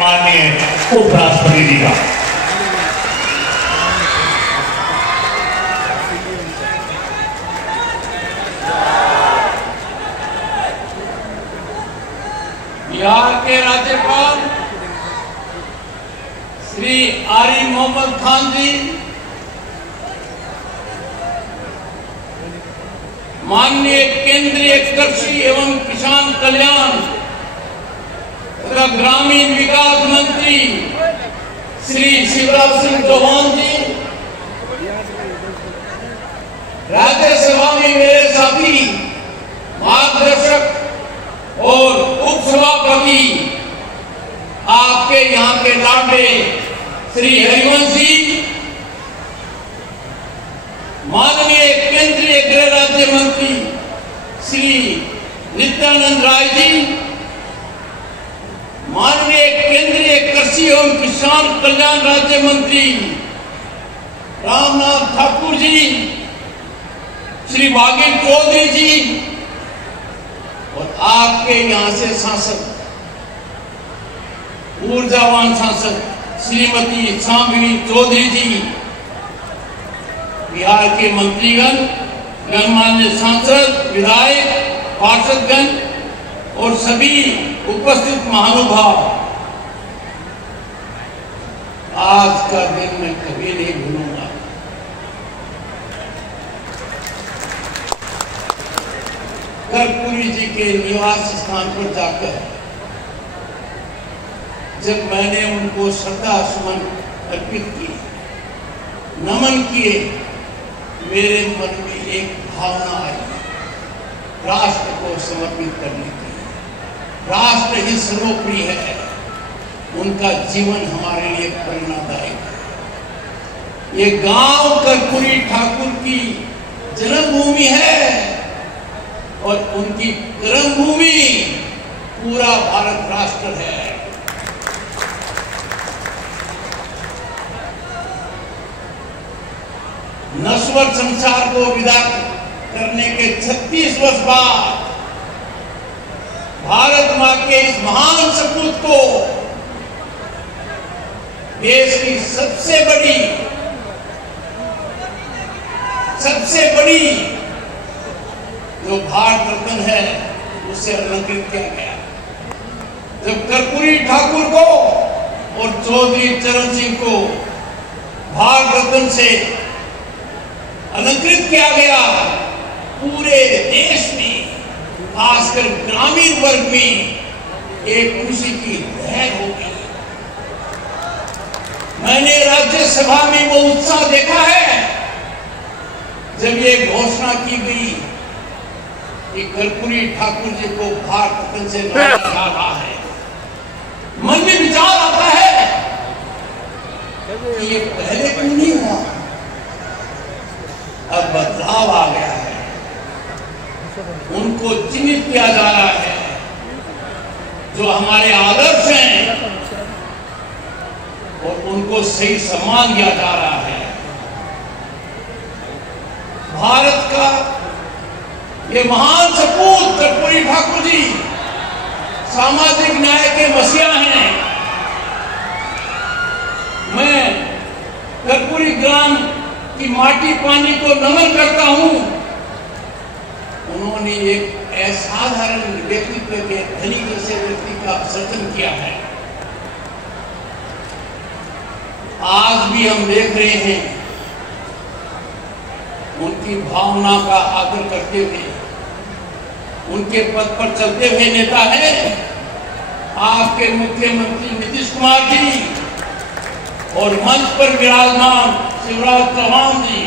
माननीय उपराष्ट्रपति जी का। बिहार के राज्यपाल श्री आरिफ मोहम्मद खान जी, माननीय केंद्रीय कृषि एवं किसान कल्याण तथा ग्रामीण विकास मंत्री श्री शिवराज सिंह चौहान जी, राज्यसभा में मेरे साथी मार्गदर्शक और उपसभापति आपके यहाँ के लाडले श्री हरिवंश जी, माननीय केंद्रीय गृह राज्य मंत्री श्री नित्यानंद राय जी, माननीय केंद्रीय कृषि एवं किसान कल्याण राज्य मंत्री रामनाथ ठाकुर जी, श्री बागेल चौधरी जी और आपके यहाँ से सांसद, ऊर्जावान सांसद श्रीमती शांभवी चौधरी जी, बिहार के मंत्रीगण, गणमान्य सांसद, विधायक, पार्षदगण और सभी उपस्थित महानुभाव, आज का दिन मैं कभी नहीं भूलूंगा। कर्पूरी जी के निवास स्थान पर जाकर जब मैंने उनको श्रद्धा सुमन अर्पित किए, नमन किए, मेरे मन में एक भावना आई, राष्ट्र को समर्पित करने की। राष्ट्र ही सर्वोपरि है, उनका जीवन हमारे लिए प्रेरणादायक है। ये गांव कर्पूरी ठाकुर की जन्मभूमि है और उनकी कर्मभूमि पूरा भारत राष्ट्र है। नश्वर संसार को विदा करने के 36 वर्ष बाद भारत मां के इस महान सपूत को देश की सबसे बड़ी जो भारत रत्न है उससे अलंकृत किया गया। जब कर्पूरी ठाकुर को और चौधरी चरण सिंह को भारत रत्न से अलंकृत किया गया, पूरे देश में खासकर ग्रामीण वर्ग में एक खुशी की लहर हो गई। मैंने राज्यसभा में वो उत्साह देखा है जब ये घोषणा की गई कि कर्पूरी ठाकुर जी को भारत रत्न से नवाजा जा रहा है। मन में विचार आता है कि ये पहले क्यों नहीं हुआ। अब बदलाव आ गया है, उनको चिन्हित किया जा रहा है, जो हमारे आदर्श हैं और उनको सही सम्मान दिया जा रहा है। भारत का ये महान सपूत कर्पूरी ठाकुर जी सामाजिक न्याय के मसीहा हैं। मैं कर्पूरी ग्राम की माटी पानी को नमन करता हूं। उन्होंने एक असाधारण व्यक्तित्व के धनी जैसे व्यक्ति का सृजन किया है। आज भी हम देख रहे हैं उनकी भावना का आदर करते हुए उनके पद पर चलते हुए नेता है आपके मुख्यमंत्री नीतीश कुमार जी और मंच पर विराजमान शिवराज चौहान जी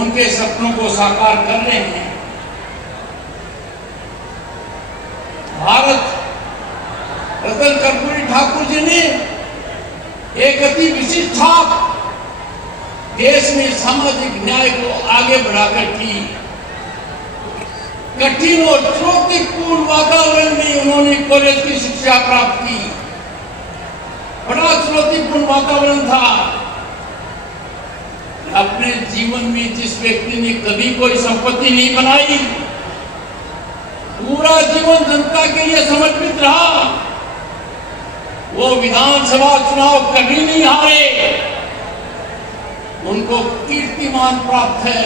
उनके सपनों को साकार कर रहे हैं। भारत रत्न कर्पूरी ठाकुर जी ने एक अति विशिष्ट छाप देश में सामाजिक न्याय को आगे बढ़ाकर की। कठिन और चुनौतीपूर्ण वातावरण में उन्होंने कॉलेज की शिक्षा प्राप्त की। बड़ा चुनौतीपूर्ण वातावरण था। अपने जीवन में जिस व्यक्ति ने कभी कोई संपत्ति नहीं बनाई, पूरा जीवन जनता के लिए समर्पित रहा, वो विधानसभा चुनाव कभी नहीं हारे, उनको कीर्तिमान प्राप्त है।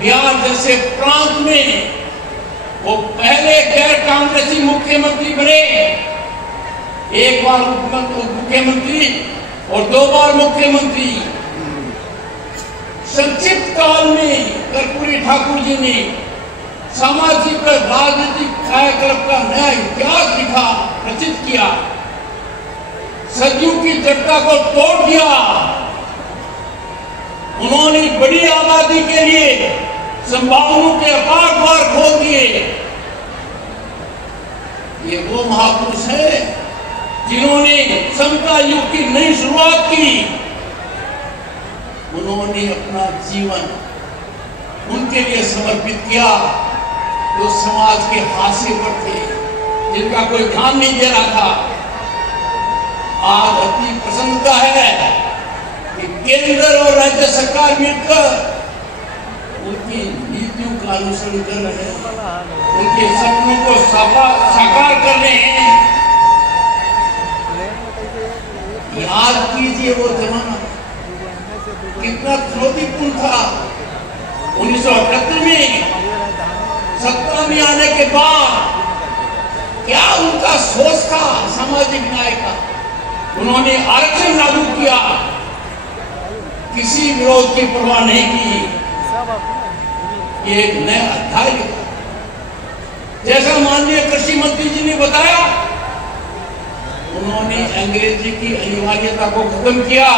बिहार जैसे प्रांत में वो पहले गैर कांग्रेसी मुख्यमंत्री बने, एक बार मुख्यमंत्री और 2 बार मुख्यमंत्री। संक्षिप्त काल में कर्पूरी ठाकुर जी ने सामाजिक और राजनीतिक कायाकल्प का नया इतिहास लिखा, रचित किया, सदियों की जड़ता को तोड़ दिया। उन्होंने बड़ी आबादी के लिए संभावनाओं के अपार द्वार खोल दिए। ये वो महापुरुष है जिन्होंने समता युग की नई शुरुआत की। उन्होंने अपना जीवन उनके लिए समर्पित किया जो समाज के हाशिए पर थे, जिनका कोई ध्यान नहीं दे रहा था। आज अति प्रसन्नता है कि केंद्र और राज्य सरकार मिलकर उनकी नीतियों का अनुसरण कर रहे हैं, उनके सपनों को साकार कर रहे हैं। याद कीजिए वो जमाना कितना चुनौतीपूर्ण था। 1978 में सत्ता में आने के बाद क्या उनका सोच था सामाजिक न्याय का। उन्होंने आरक्षण लागू किया, किसी विरोध की परवाह नहीं की। ये एक नया अध्याय लिखा। जैसा माननीय कृषि मंत्री जी ने बताया, उन्होंने अंग्रेजी की अनिवार्यता को खत्म किया,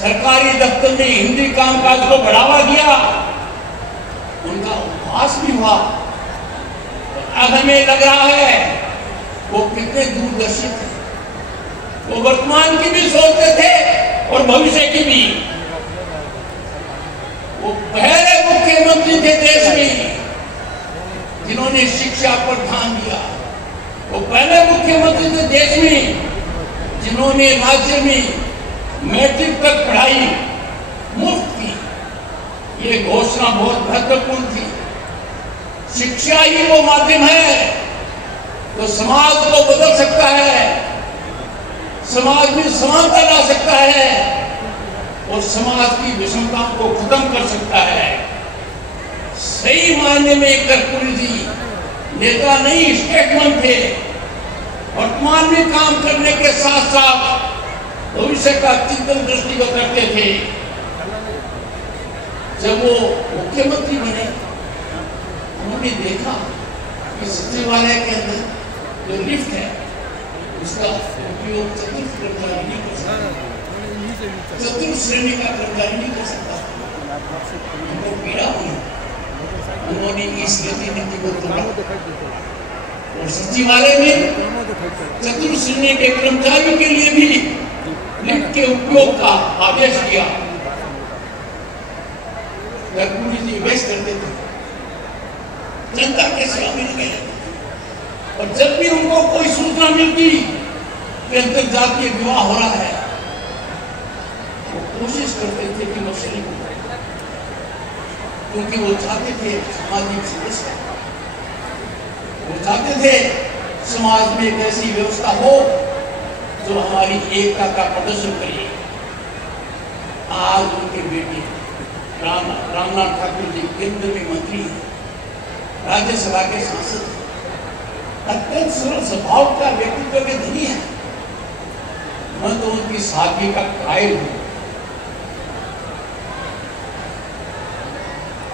सरकारी दफ्तर में हिंदी कामकाज को बढ़ावा दिया, उनका उपहास भी हुआ। अब हमें लग रहा है वो कितने दूरदर्शी थे। वो वर्तमान की भी सोचते थे और भविष्य की भी। वो पहले मुख्यमंत्री थे देश में जिन्होंने शिक्षा पर ध्यान दिया। वो पहले मुख्यमंत्री थे देश में जिन्होंने राज्य में मैट्रिक तक पढ़ाई मुफ्त की। ये घोषणा बहुत महत्वपूर्ण थी। शिक्षा ही वो माध्यम है जो समाज को बदल सकता है, समाज में समानता ला सकता है और समाज की विषमताओं को खत्म कर सकता है। सही मायने में कर्पूरी जी नेता नहीं, स्टेटमैन थे। वर्तमान में काम करने के साथ साथ भविष्य का चिंतन दृष्टिगत रखते थे। जब वो मुख्यमंत्री बने, उन्होंने देखा कि सचिवालय के अंदर जो लिफ्ट है उसका उपयोग चतुर्थ कर्मचारी नहीं कर सकता, चतुर्थ श्रेणी का कर्मचारी नहीं कर सकता। उनको पीड़ा हुई, उन्होंने इस गतिविधि को तोड़ा और सचिवालय में चतुर्थ श्रेणी के कर्मचारियों के लिए भी लिफ्ट के उपयोग का आदेश दिया। कर्पूरी जी वेस्ट करते थे, जनता के सेवा में लगे। और जब भी उनको कोई सूचना मिलती कि अंतरजातीय विवाह हो रहा है, वो कोशिश करते थे कि मसले को, क्योंकि वो चाहते थे सामाजिक समस्या, वो चाहते थे समाज में एक ऐसी व्यवस्था हो जो हमारी एकता का प्रदर्शन करे। आज उनके बेटे रामनाथ ठाकुर जी केंद्र में मंत्री हैं, राज्यसभा के सांसद, अत्यंत सरल स्वभाव का व्यक्तित्व के धनी है। मैं तो उनकी सादगी का कायल हूं।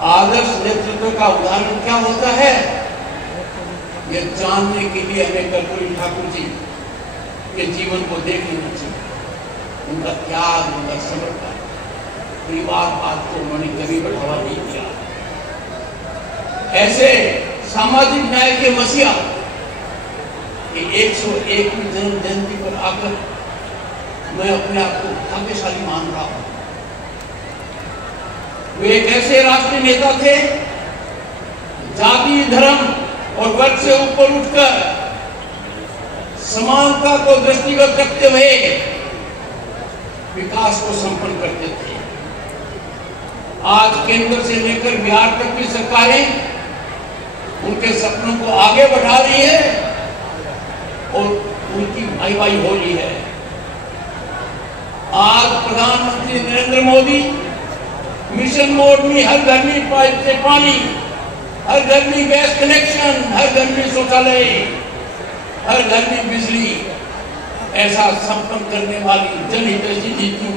आदर्श नेतृत्व का उदाहरण क्या होता है, यह जानने के लिए हमें कर्पूरी ठाकुर जी के जीवन को देख लेना चाहिए। उनका त्याग, उनका समर्पण, परिवारवाद को उन्होंने कभी बढ़ावा नहीं दिया। ऐसे सामाजिक न्याय के मसीहा कि 101वीं जन्म जयंती पर आकर मैं अपने आप को भाग्यशाली मान रहा हूं। वे एक ऐसे राष्ट्रीय नेता थे, जाति, धर्म और वर्ग से ऊपर उठकर समानता को दृष्टिगत रखते हुए विकास को संपन्न करते थे। आज केंद्र से लेकर बिहार तक की सरकारें उनके सपनों को आगे बढ़ा रही है और उनकी भाई भाई हो रही है। आज प्रधानमंत्री नरेंद्र मोदी मिशन मोड में हर घर में पाइप से पानी, हर घर में गैस कनेक्शन, हर घर में शौचालय, हर घर में बिजली, ऐसा संपन्न करने वाली जनहितैषी नीति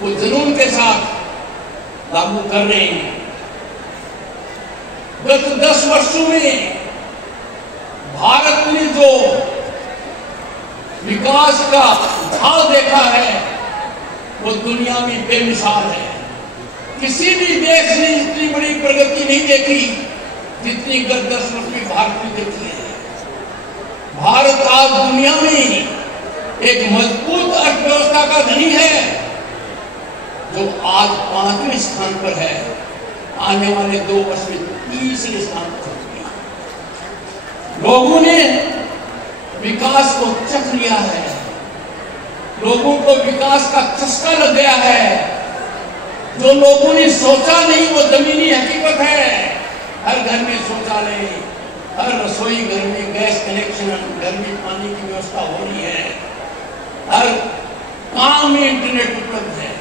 वो जुनून के साथ लागू कर रहे हैं। गत 10 वर्षों में भारत ने जो विकास का ढाल देखा है वो दुनिया में बेमिसाल है। किसी भी देश ने इतनी बड़ी प्रगति नहीं देखी जितनी गत 10 वर्ष में भारत ने देखी है। भारत आज दुनिया में एक मजबूत अर्थव्यवस्था का धनी है जो आज 5वें स्थान पर है। आने वाले 2 वर्ष में 3रे स्थान पर होगी। लोगों ने विकास को चख लिया है, लोगों को विकास का चस्का लग गया है। जो लोगों ने सोचा नहीं वो जमीनी हकीकत है। हर घर में शौचालय, हर रसोई घर में गैस कनेक्शन, घर में पानी की व्यवस्था हो रही है, हर काम में इंटरनेट उपलब्ध है।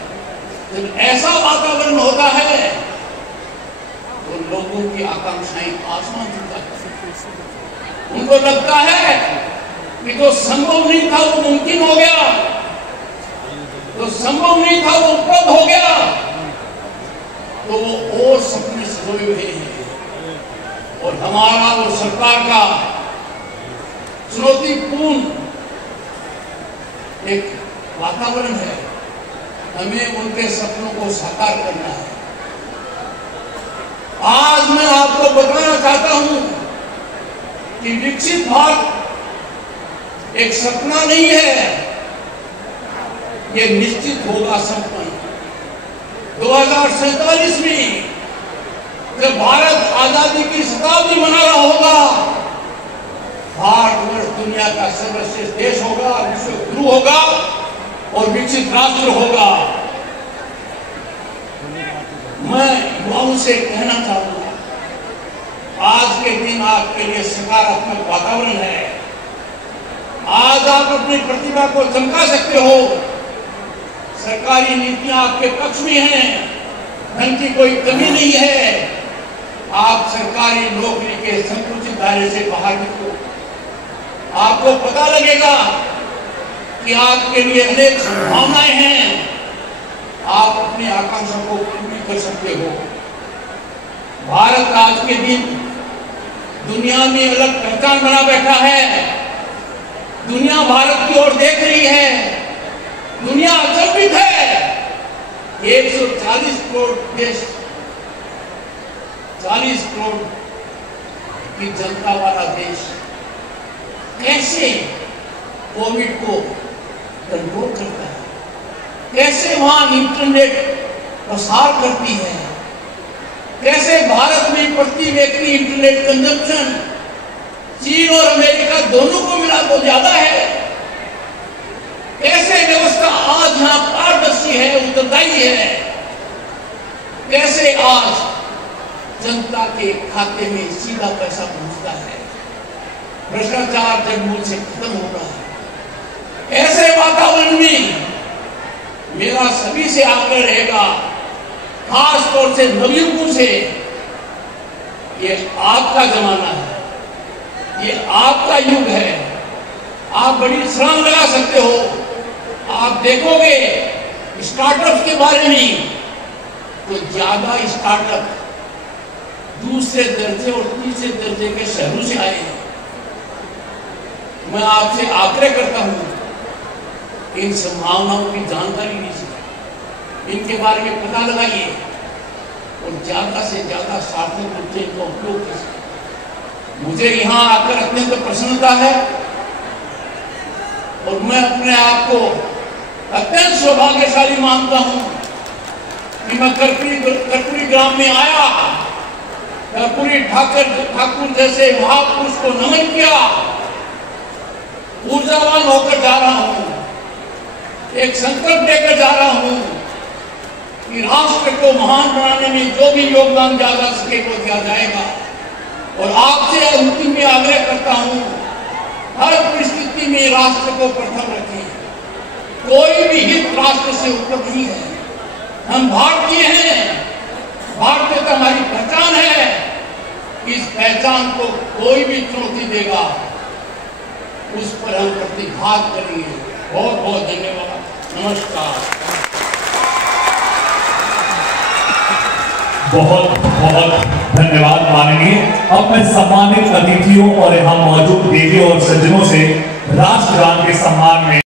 जब ऐसा वातावरण होता है तो लोगों की आकांक्षाएं आसमान छू जाती हैं। उनको लगता है कि जो संभव नहीं था वो मुमकिन हो गया, जो संभव नहीं था वो उपलब्ध हो गया, तो वो और सपने सजोए हुए हैं। और हमारा और सरकार का चुनौतीपूर्ण एक वातावरण है। हमें उनके सपनों को साकार करना है। आज मैं आपको बताना चाहता हूं कि विकसित भारत एक सपना नहीं है, ये निश्चित होगा संपन्न। 2047 में जब भारत आजादी की शताब्दी मना रहा होगा, भारतवर्ष दुनिया का सर्वश्रेष्ठ देश होगा, विश्व गुरु होगा और विकसित राष्ट्र होगा। मैं युवाओं से कहना चाहूंगा, आज के दिन आपके लिए सकारात्मक वातावरण है। आज आप अपनी प्रतिभा को चमका सकते हो। सरकारी नीतियां आपके पक्ष में हैं, धन की कोई कमी नहीं है। आप सरकारी नौकरी के संकुचित दायरे से बाहर निकलो, आपको पता लगेगा कि आपके लिए अनेक संभावनाएं हैं। आप अपनी आकांक्षा को पूरी कर सकते हो। भारत आज के दिन दुनिया में अलग पहचान बना बैठा है। दुनिया भारत की ओर देख रही है। दुनिया अचंभित है। 140 करोड़ देश, 40 करोड़ की जनता वाला देश कैसे कोविड को कंट्रोल करता है, कैसे वहां इंटरनेट प्रसार करती है, कैसे भारत में प्रति व्यक्ति इंटरनेट कंजप्शन चीन और अमेरिका दोनों को मिला तो ज्यादा है। कैसे व्यवस्था आज यहां पारदर्शी है, उत्तरदायी है। कैसे आज जनता के खाते में सीधा पैसा पहुंचता है। भ्रष्टाचार जड़मूल से खत्म हो रहा है। ऐसे वातावरण में मेरा सभी से आग्रह रहेगा, खास तौर से नवयुवकों से, ये आपका जमाना है, ये आपका युग है। आप बड़ी छलांग लगा सकते हो। आप देखोगे स्टार्टअप्स के बारे में तो ज्यादा स्टार्टअप दूसरे दर्जे और तीसरे दर्जे के शहरों से आए हैं। मैं आपसे आग्रह करता हूं, इन संभावनाओं की जानकारी लीजिए, इनके बारे में पता लगाइए और ज्यादा से ज्यादा सार्थक रूप से इनका उपयोग कीजिए। मुझे यहाँ आकर अत्यंत प्रसन्नता है और मैं अपने आप को अत्यंत सौभाग्यशाली मानता हूँ कि मैं कर्पूरी ग्राम में आया, कर्पूरी ठाकुर जैसे महापुरुष को नमन किया, ऊर्जावान होकर जा रहा हूँ। एक संकल्प लेकर जा रहा हूँ कि राष्ट्र को महान बनाने में जो भी योगदान दिया जा सके वो दिया जाएगा। और आपसे अंतिम में आग्रह करता हूँ, हर परिस्थिति स्थिति में राष्ट्र को प्रथम रखें। कोई भी हित राष्ट्र से ऊपर नहीं है। हम भारतीय हैं, भारतीयता हमारी पहचान है। इस पहचान को कोई भी चुनौती देगा, उस पर हम प्रतिघात करेंगे। बहुत बहुत धन्यवाद। नमस्कार। बहुत बहुत धन्यवाद माननीय। अब मैं सम्मानित अतिथियों और यहाँ मौजूद देवियों और सज्जनों से राष्ट्रगान के सम्मान में